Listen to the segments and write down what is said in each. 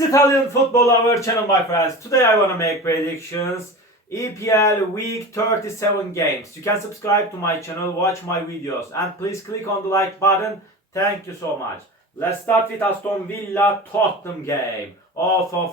is Italian football, our channel, my friends. Today I want to make predictions. EPL week 37 games. You can subscribe to my channel, watch my videos, and please click on the like button. Thank you so much. Let's start with Aston Villa Tottenham game. Aston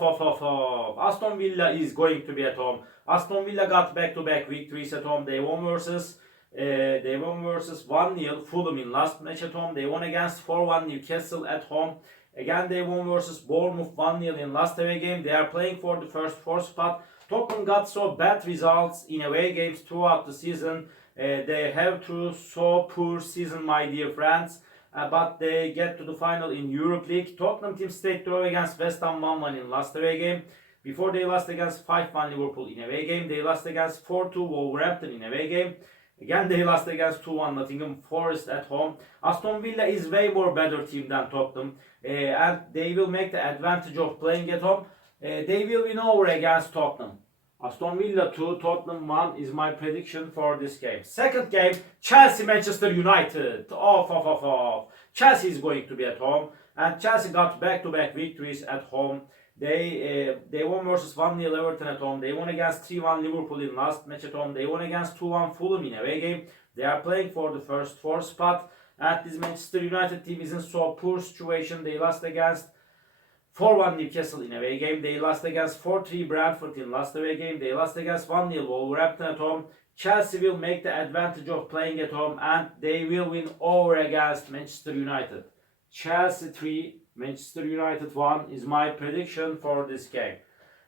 Villa is going to be at home. Aston Villa got back-to-back victories at home. They won versus 1-0 Fulham in last match at home. They won against 4-1 Newcastle at home. Again, they won versus Bournemouth 1-0 in last away game. They are playing for the first four spot. Tottenham got so bad results in away games throughout the season. They have to so poor season, my dear friends. But they get to the final in Europa League. Tottenham team stayed draw against West Ham 1-1 in last away game. Before they lost against 5-1 Liverpool in away game. They lost against 4-2 Wolverhampton in away game. Again, they lost against 2-1 Nottingham Forest at home. Aston Villa is way more better team than Tottenham. And they will make the advantage of playing at home. They will win over against Tottenham. Aston Villa 2, Tottenham 1 is my prediction for this game. Second game, Chelsea-Manchester United. Chelsea is going to be at home. And Chelsea got back-to-back victories at home. They won versus 1-0 Everton at home. They won against 3-1 Liverpool in last match at home. They won against 2-1 Fulham in away game. They are playing for the first four spot. And this Manchester United team is in so poor situation. They lost against 4-1 Newcastle in away game. They lost against 4-3 Brentford in last away game. They lost against 1-0 Wolverhampton at home. Chelsea will make the advantage of playing at home and they will win over against Manchester United. Chelsea 3, Manchester United 1 is my prediction for this game.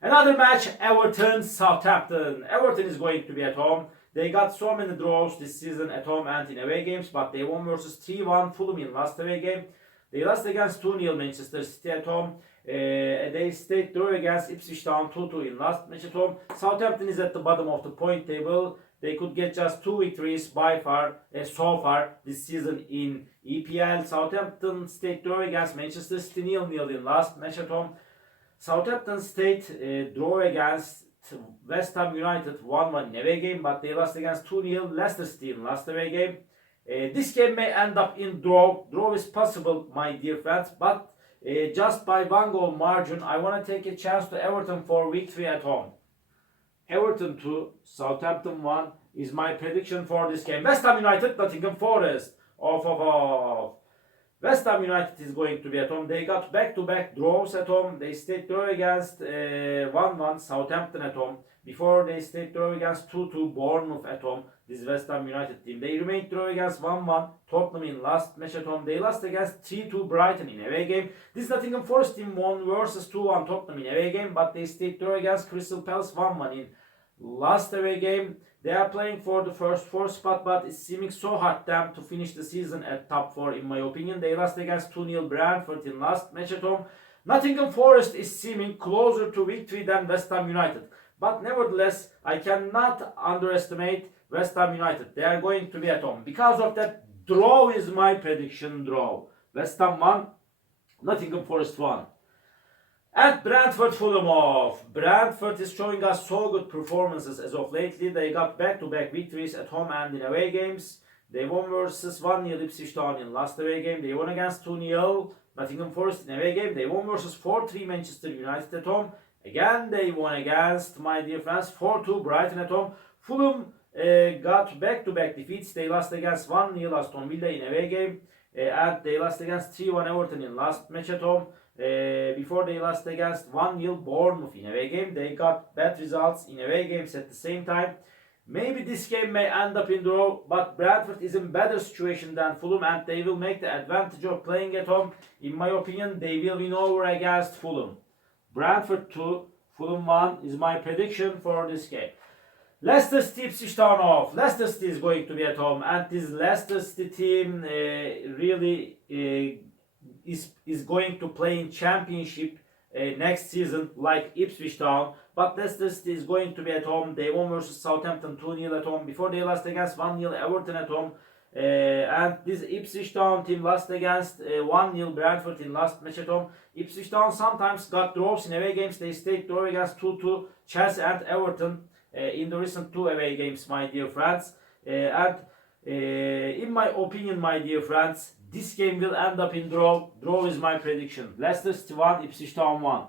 Another match, Everton-Southampton. Everton is going to be at home. They got so many draws this season at home and in away games, but they won versus 3-1 Fulham in last away game. They lost against 2-0 Manchester City at home. They stayed draw against Ipswich Town 2-2 in last match at home. Southampton is at the bottom of the point table. They could get just 2 victories so far this season in EPL. Southampton stayed draw against Manchester City 0-0 in last match at home. Southampton stayed draw against West Ham United 1-1 in away game, but they lost against 2-0 Leicester City in last away game. This game may end up in draw. Draw is possible, my dear friends, but just by 1 goal margin, I want to take a chance to Everton for victory at home. Everton 2, Southampton 1 is my prediction for this game. West Ham United, Nottingham Forest. West Ham United is going to be at home. They got back-to-back draws at home. They stayed draw against 1-1 Southampton at home. Before they stayed draw against 2-2 Bournemouth at home. This West Ham United team. They remained draw against 1-1 Tottenham in last match at home. They lost against 3-2 Brighton in away game. This Nottingham Forest team won versus 2-1 Tottenham in away game, but they stayed draw against Crystal Palace 1-1 in last away game. They are playing for the first four spot, but it's seeming so hard them to finish the season at top 4 in my opinion. They lost against 2-0 Brentford in last match at home. Nottingham Forest is seeming closer to victory than West Ham United. But nevertheless, I cannot underestimate West Ham United. They are going to be at home. Because of that, draw is my prediction, draw. West Ham 1, Nottingham Forest 1. At Brentford Fulham off. Brentford is showing us so good performances as of lately. They got back-to-back victories at home and in away games. They won versus 1-0 Ipswich Town in last away game. They won against 2-0 Nottingham Forest in away game. They won versus 4-3 Manchester United at home. Again, they won against, my dear friends, 4-2 Brighton at home. Fulham got back-to-back defeats. They lost against 1-0 Aston Villa in away game. And they lost against 3-1 Everton in last match at home. Before they lost against 1-0 Bournemouth in away game. They got bad results in away games at the same time. Maybe this game may end up in draw, but Brentford is in better situation than Fulham and they will make the advantage of playing at home. In my opinion, they will win over against Fulham. Brentford 2, Fulham 1 is my prediction for this game. Leicester City Ipswich Town off. Leicester City is going to be at home and this Leicester City team really is going to play in championship next season like Ipswich Town. But Leicester City is going to be at home. They won versus Southampton 2-0 at home. Before they lost against 1-0 Everton at home. And this Ipswich Town team lost against 1-0 Brentford in last match at home. Ipswich Town sometimes got draws in away games. They stayed draw against 2-2 Chelsea and Everton in the recent 2 away games, my dear friends. In my opinion, my dear friends, this game will end up in draw. Draw is my prediction. Leicester City 1, Ipswich Town 1.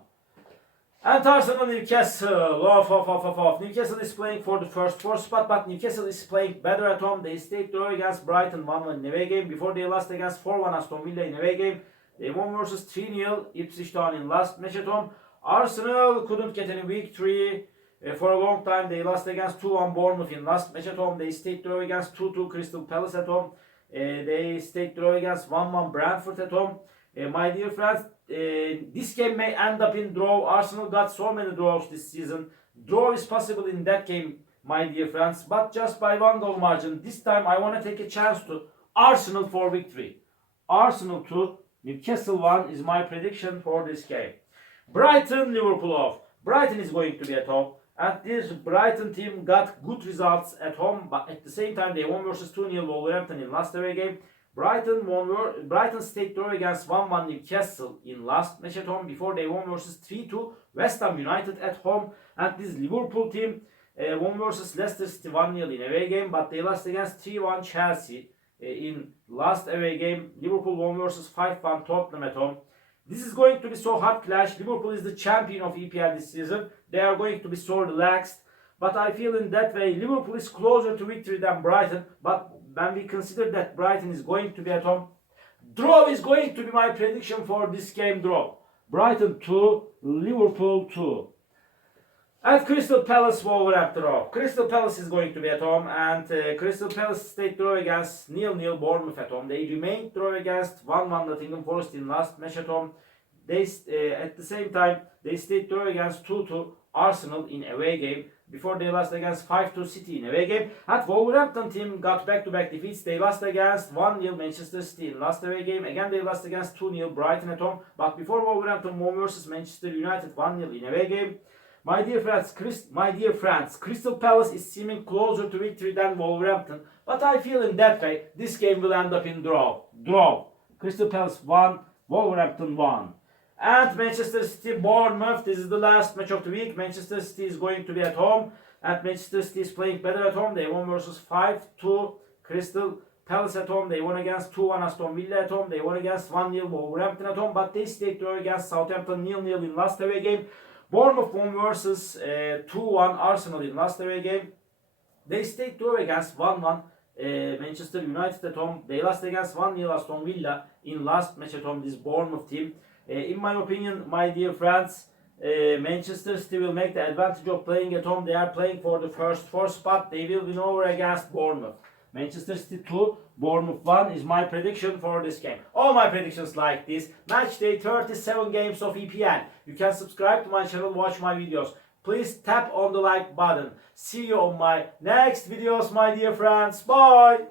And Arsenal Newcastle. Off. Newcastle is playing for the first four spot, but Newcastle is playing better at home. They stayed draw against Brighton 1-1 in away game. Before they lost against 4-1 Aston Villa in away game. They won versus 3-0 Ipswich Town in last match at home. Arsenal couldn't get any victory for a long time. They lost against 2-1 Bournemouth in last match at home. They stayed draw against 2-2 Crystal Palace at home. They stayed draw against 1-1 Brentford at home. My dear friends, this game may end up in draw. Arsenal got so many draws this season. Draw is possible in that game, my dear friends, but just by 1 goal margin. This time I want to take a chance to Arsenal for victory. Arsenal 2, Newcastle 1 is my prediction for this game. Brighton, Liverpool off. Brighton is going to be at home. And this Brighton team got good results at home, but at the same time they won versus 2-0 Wolverhampton in last away game. Brighton stayed draw against 1-1 Newcastle in last match at home before they won versus 3-2 West Ham United at home. And this Liverpool team won versus Leicester City 1-0 in away game, but they lost against 3-1 Chelsea in last away game. Liverpool won versus 5-1 Tottenham at home. This is going to be so hot clash. Liverpool is the champion of EPL this season. They are going to be so relaxed. But I feel in that way Liverpool is closer to victory than Brighton. But when we consider that Brighton is going to be at home, draw is going to be my prediction for this game. Draw. Brighton 2, Liverpool 2. At Crystal Palace Wolverhampton off. Crystal Palace is going to be at home, and Crystal Palace stayed draw against 0-0 Bournemouth at home. They remained draw against 1-1 Nottingham Forest in last match at home. They at the same time they stayed draw against 2-2 Arsenal in away game before they lost against 5-2 City in away game. At Wolverhampton team got back-to-back defeats. They lost against 1-0 Manchester City in last away game. Again they lost against 2-0 Brighton at home. But before Wolverhampton won versus Manchester United 1-0 in away game. My dear friends, Crystal Palace is seeming closer to victory than Wolverhampton. But I feel in that way this game will end up in draw. Crystal Palace 1, Wolverhampton 1. And Manchester City Bournemouth, this is the last match of the week. Manchester City is going to be at home, and Manchester City is playing better at home. They won versus 5-2 Crystal Palace at home. They won against 2-1 Aston Villa at home. They won against 1-0 Wolverhampton at home, but they stayed draw against Southampton 0-0 in last away game. Bournemouth won versus 2-1 Arsenal in last away game. They stayed draw against 1-1 Manchester United at home. They lost against 1-0 Aston Villa in last match at home, this Bournemouth team. In my opinion, my dear friends, Manchester City will make the advantage of playing at home. They are playing for the first four spot. They will win over against Bournemouth. Manchester City 2, Bournemouth 1 is my prediction for this game. All my predictions like this. Match day 37 games of EPL. You can subscribe to my channel, watch my videos. Please tap on the like button. See you on my next videos, my dear friends. Bye.